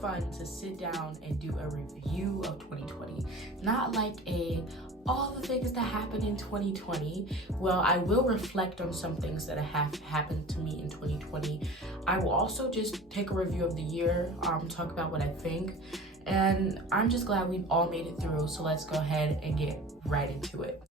fun to sit down and do a review of 2020. Not like all the things that happened in 2020. Well, I will reflect on some things that have happened to me in 2020. I will also just take a review of the year, talk about what I think. And I'm just glad we've all made it through. So let's go ahead and get right into it.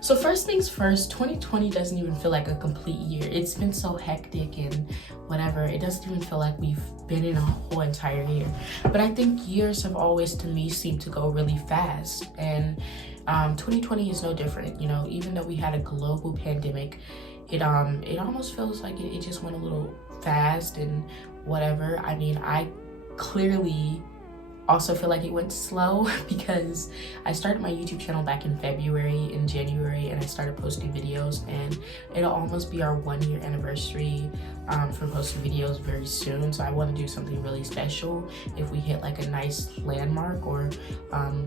So first things first, 2020 doesn't even feel like a complete year. It's been so hectic and whatever. It doesn't even feel like we've been in a whole entire year. But I think years have always, to me, seemed to go really fast. And 2020 is no different. You know, even though we had a global pandemic, it almost feels like it just went a little fast and whatever. I mean, I clearly also feel like it went slow because I started my YouTube channel back in January, and I started posting videos, and it'll almost be our 1 year anniversary for posting videos very soon. So I want to do something really special if we hit like a nice landmark or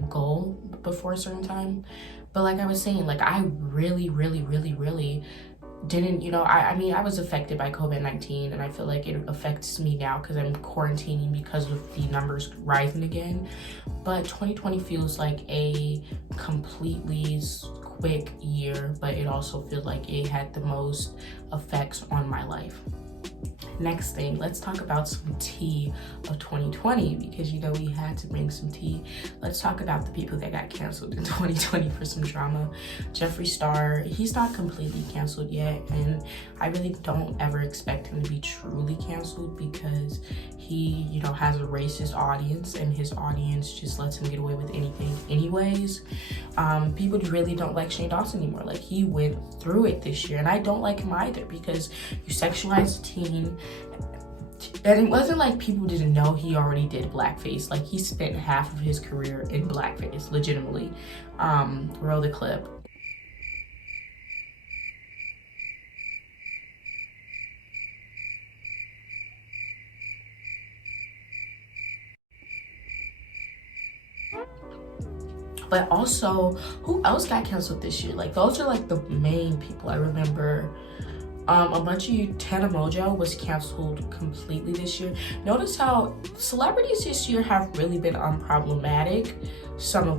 goal before a certain time. But like I was saying, like I really didn't, you know, I mean, I was affected by COVID-19, and I feel like it affects me now because I'm quarantining because of the numbers rising again. But 2020 feels like a completely quick year, but it also feels like it had the most effects on my life. Next thing, let's talk about some tea of 2020 because, you know, we had to bring some tea. Let's talk about the people that got canceled in 2020 for some drama. Jeffree Star, he's not completely canceled yet, and I really don't ever expect him to be truly canceled because he, you know, has a racist audience, and his audience just lets him get away with anything anyways. People really don't like Shane Dawson anymore. Like, he went through it this year, and I don't like him either because you sexualize a teen. And it wasn't like people didn't know he already did blackface. Like, he spent half of his career in blackface, legitimately. Roll the clip. But also, who else got canceled this year? Like, those are like the main people I remember. A bunch of Tana Mojo was canceled completely this year. Notice how celebrities this year have really been unproblematic.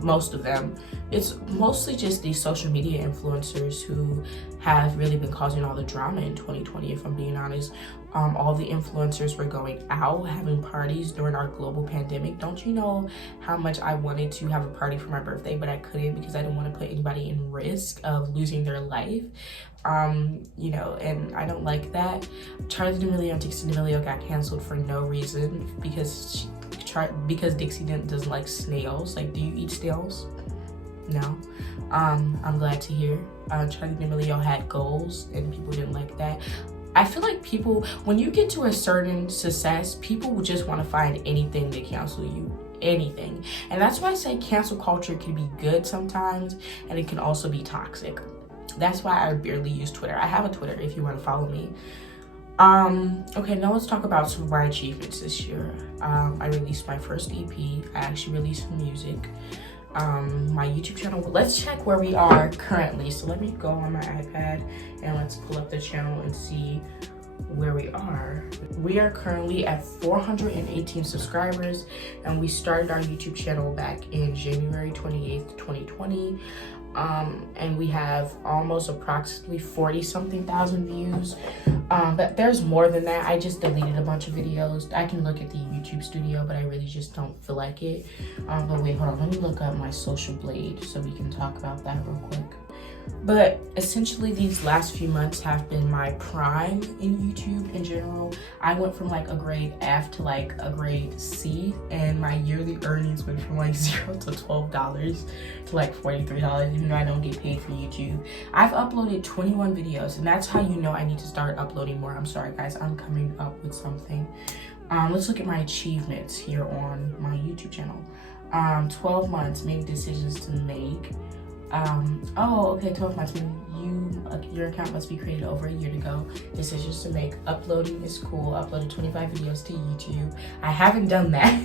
Most of them. It's mostly just these social media influencers who have really been causing all the drama in 2020, if I'm being honest. All the influencers were going out, having parties during our global pandemic. Don't you know how much I wanted to have a party for my birthday, but I couldn't because I didn't want to put anybody in risk of losing their life. You know, and I don't like that. Charli D'Amelio and Dixie D'Amelio got canceled for no reason because Dixie doesn't like snails. Like, do you eat snails? No. I'm glad to hear. Charli D'Amelio had goals, and people didn't like that. I feel like people, when you get to a certain success, people will just want to find anything to cancel you. Anything. And that's why I say cancel culture can be good sometimes, and it can also be toxic. That's why I barely use Twitter. I have a Twitter if you want to follow me. Okay, now let's talk about some of my achievements this year. I released my first EP. I actually released some music. My YouTube channel. Let's check where we are currently. So let me go on my iPad and let's pull up the channel and see where we are. We are currently at 418 subscribers, and we started our YouTube channel back in January 28th, 2020. And we have almost approximately 40-something thousand views. But there's more than that. I just deleted a bunch of videos. I can look at the YouTube studio, but I really just don't feel like it. But wait, hold on. Let me look up my social blade so we can talk about that real quick. But essentially, these last few months have been my prime in YouTube in general. I went from like a grade F to like a grade C, and my yearly earnings went from like $0 to $12 to like $43, even though I don't get paid for YouTube. I've uploaded 21 videos, and that's how you know I need to start uploading more. I'm sorry guys, I'm coming up with something. Let's look at my achievements here on my YouTube channel. 12 months, make decisions to make. 12 months. Your account must be created over a year ago. Decisions to make. Uploading is cool. Uploaded 25 videos to YouTube. I haven't done that.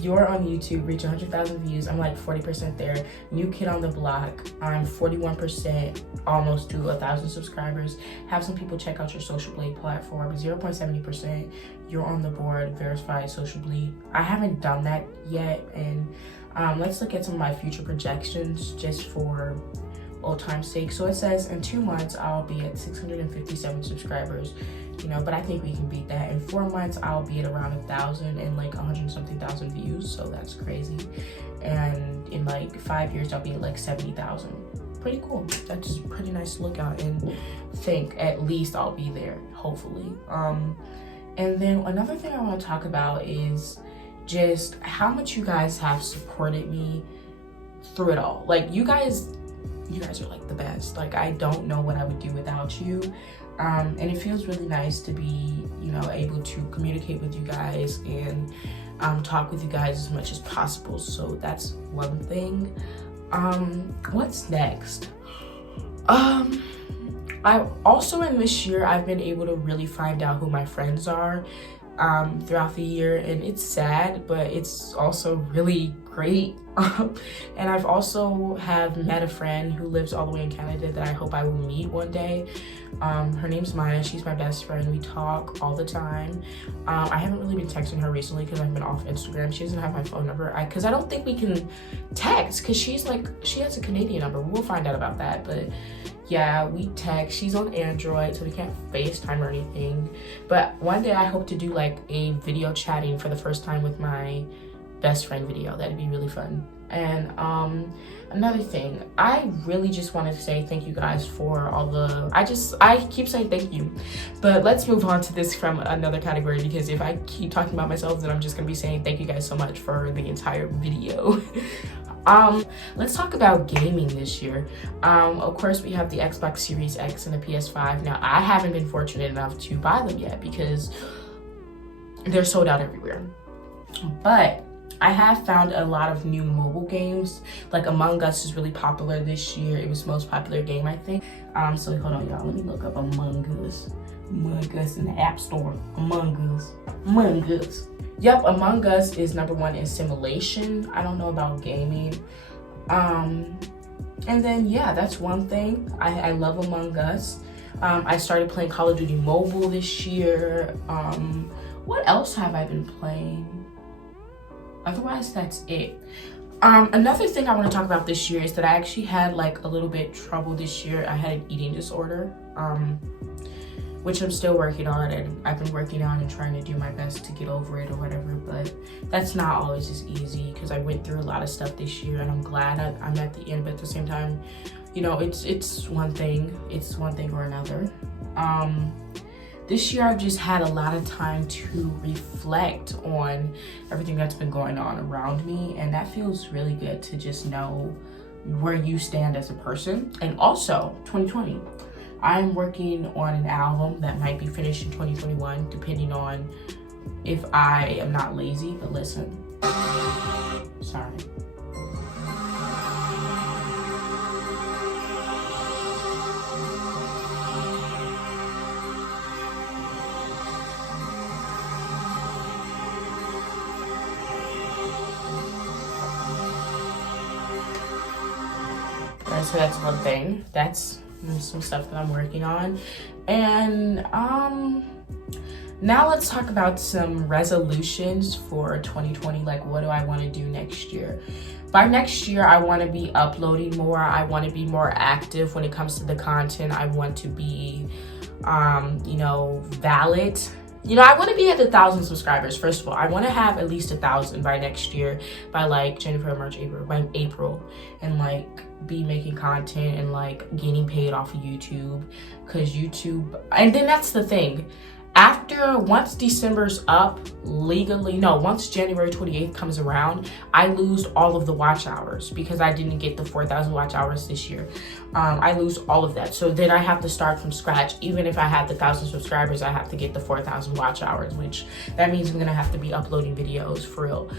You're on YouTube, reach 100,000 views. I'm like 40% there. New kid on the block. I'm 41%, almost to 1,000 subscribers. Have some people check out your Social Blade platform. 0.70%. You're on the board, verified Social Blade. I haven't done that yet, and let's look at some of my future projections just for old time's sake. So it says in 2 months I'll be at 657 subscribers, you know, but I think we can beat that. In 4 months I'll be at around 1,000 and like 100-something thousand views, so that's crazy. And in like 5 years I'll be at like 70,000. Pretty cool. That's a pretty nice to look at and think at least I'll be there, hopefully. And then another thing I want to talk about is just how much you guys have supported me through it all. Like you guys are like the best. Like I don't know what I would do without you. And it feels really nice to be, you know, able to communicate with you guys and talk with you guys as much as possible. So that's one thing. What's next? I also, in this year, I've been able to really find out who my friends are throughout the year, and it's sad, but it's also really great. And I've also met a friend who lives all the way in Canada that I hope I will meet one day. Her name's Maya. She's my best friend. We talk all the time. I haven't really been texting her recently because I've been off Instagram. She doesn't have my phone number because I don't think we can text because she has a Canadian number. We'll find out about that, but yeah, we text. She's on Android, so we can't FaceTime or anything. But one day I hope to do like a video chatting for the first time with my best friend video. That'd be really fun. And another thing, I really just wanted to say thank you guys for all the, I keep saying thank you, but let's move on to this from another category, because if I keep talking about myself, then I'm just gonna be saying thank you guys so much for the entire video. Let's talk about gaming this year. Of course, we have the Xbox Series X and the PS5. Now, I haven't been fortunate enough to buy them yet because they're sold out everywhere. But I have found a lot of new mobile games. Like Among Us is really popular this year. It was the most popular game, I think. So hold on, y'all. Let me look up Among Us. Among Us in the App Store. Among Us. Yep, Among Us is #1 in simulation. I don't know about gaming. And then, yeah, that's one thing. I love Among Us. I started playing Call of Duty Mobile this year. What else have I been playing? Otherwise, that's it. Another thing I want to talk about this year is that I actually had like a little bit trouble this year. I had an eating disorder, which I'm still working on, and I've been working on and trying to do my best to get over it or whatever, but that's not always as easy because I went through a lot of stuff this year, and I'm glad I'm at the end, but at the same time, you know, it's one thing or another. This year I've just had a lot of time to reflect on everything that's been going on around me, and that feels really good to just know where you stand as a person. And also 2020, I'm working on an album that might be finished in 2021, depending on if I am not lazy. But listen, sorry. So that's one thing. That's some stuff that I'm working on. And now let's talk about some resolutions for 2020. Like, what do I want to do next year? By next year, I want to be uploading more. I want to be more active when it comes to the content. I want to be, you know, valid. You know, I want to be at 1,000 subscribers. First of all, I want to have at least 1,000 by next year, by like January, March, April, by April, and like be making content and like getting paid off of YouTube, because YouTube. And then that's the thing. Once December's up legally, no, once January 28th comes around, I lose all of the watch hours because I didn't get the 4,000 watch hours this year. I lose all of that. So then I have to start from scratch. Even if I had 1,000 subscribers, I have to get the 4,000 watch hours, which that means I'm gonna have to be uploading videos for real.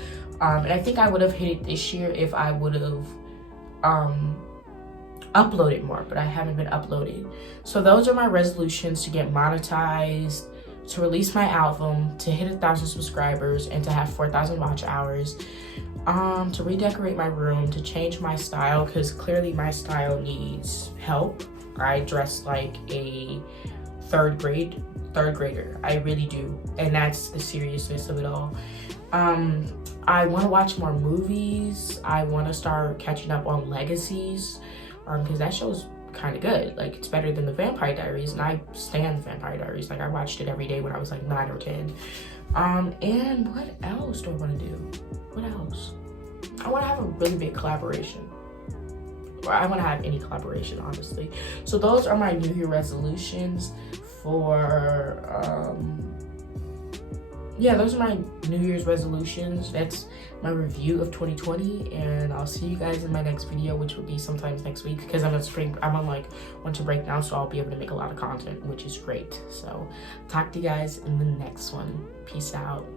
And I think I would have hit it this year if I would have uploaded more, but I haven't been uploading. So those are my resolutions: to get monetized, to release my album, to hit 1,000 subscribers, and to have 4,000 watch hours. To redecorate my room, to change my style, because clearly my style needs help. I dress like a third grader. I really do, and that's the seriousness of it all. I want to watch more movies. I want to start catching up on Legacies, because that show's kind of good. Like, it's better than the Vampire Diaries, and I stand the Vampire Diaries. Like, I watched it every day when I was like 9 or 10. And what else do I want to do? What else? I want to have a really big collaboration. Or I want to have any collaboration, honestly. So those are my New Year resolutions for yeah, those are my New Year's resolutions. That's my review of 2020, and I'll see you guys in my next video, which will be sometimes next week, because I'm on like winter break now, so I'll be able to make a lot of content, which is great. So talk to you guys in the next one. Peace out.